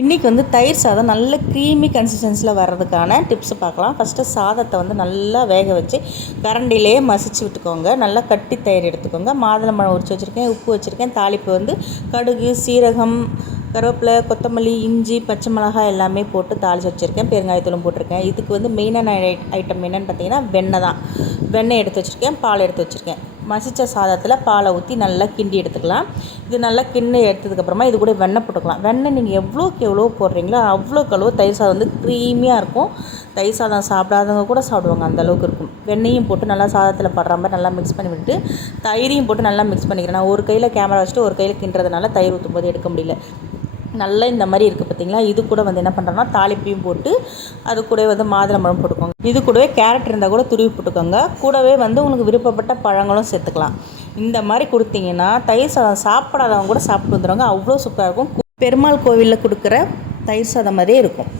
இன்றைக்கி வந்து தயிர் சாதம் நல்ல க்ரீமி கன்சிஸ்டன்சியில் வர்றதுக்கான டிப்ஸு பார்க்கலாம். ஃபஸ்ட்டு சாதத்தை வந்து நல்லா வேக வச்சு கரண்டிலே மசிச்சு விட்டுக்கோங்க. நல்லா கட்டி தயிர் எடுத்துக்கோங்க. மாதுளம்பழம் உரித்து வச்சுருக்கேன், உப்பு வச்சுருக்கேன். தாளிப்பு வந்து கடுகு, சீரகம், கருவேப்பிலை, கொத்தமல்லி, இஞ்சி, பச்சை மிளகாய் எல்லாமே போட்டு தாளித்து வச்சுருக்கேன். பெருங்காயத்தூளும் போட்டிருக்கேன். இதுக்கு வந்து மெயினான ஐட்டம் என்னென்னு பார்த்தீங்கன்னா வெண்ணெய் தான். வெண்ணெய் எடுத்து வச்சுருக்கேன், பால் எடுத்து வச்சுருக்கேன். மசித்த சாதத்தில் பாலை ஊற்றி நல்லா கிண்டி எடுத்துக்கலாம். இது நல்லா கிண்டி எடுத்ததுக்கப்புறமா இது கூட வெண்ணெய் போட்டுக்கலாம். வெண்ணெய் நீங்கள் எவ்வளோக்கு எவ்வளோ போடுறீங்களோ அவ்வளோக்கு அவ்வளோ தயிர் சாதம் வந்து க்ரீமியாக இருக்கும். தயிர் சாதம் சாப்பிடாதவங்க கூட சாப்பிடுவாங்க, அந்தளவுக்கு இருக்கும். வெண்ணெயும் போட்டு நல்லா சாதத்தில் படுற மாதிரி நல்லா மிக்ஸ் பண்ணி விட்டு தயிரையும் போட்டு நல்லா மிக்ஸ் பண்ணிக்கிறேன். நான் ஒரு கையில் கேமரா வச்சுட்டு ஒரு கையில் கிண்டுறதுனால தயிர் ஊற்றும் போது எடுக்க முடியல. நல்லா இந்த மாதிரி இருக்குது பார்த்தீங்களா. இது கூட வந்து என்ன பண்ணுறோன்னா தாளிப்பையும் போட்டு அது கூட வந்து மாதுளம்பழம் போட்டுக்கோங்க. இது கூடவே கேரட் இருந்தால் கூட துருவி போட்டுக்கோங்க. கூடவே வந்து உங்களுக்கு விருப்பப்பட்ட பழங்களும் சேர்த்துக்கலாம். இந்த மாதிரி கொடுத்தீங்கன்னா தயிர் சாதம் சாப்பிடாதவங்க கூட சாப்பிட்டு வந்துடுவாங்க. அவ்வளோ சூப்பராக இருக்கும். பெருமாள் கோவிலில் கொடுக்குற தயிர் சாதம் மாதிரியே இருக்கும்.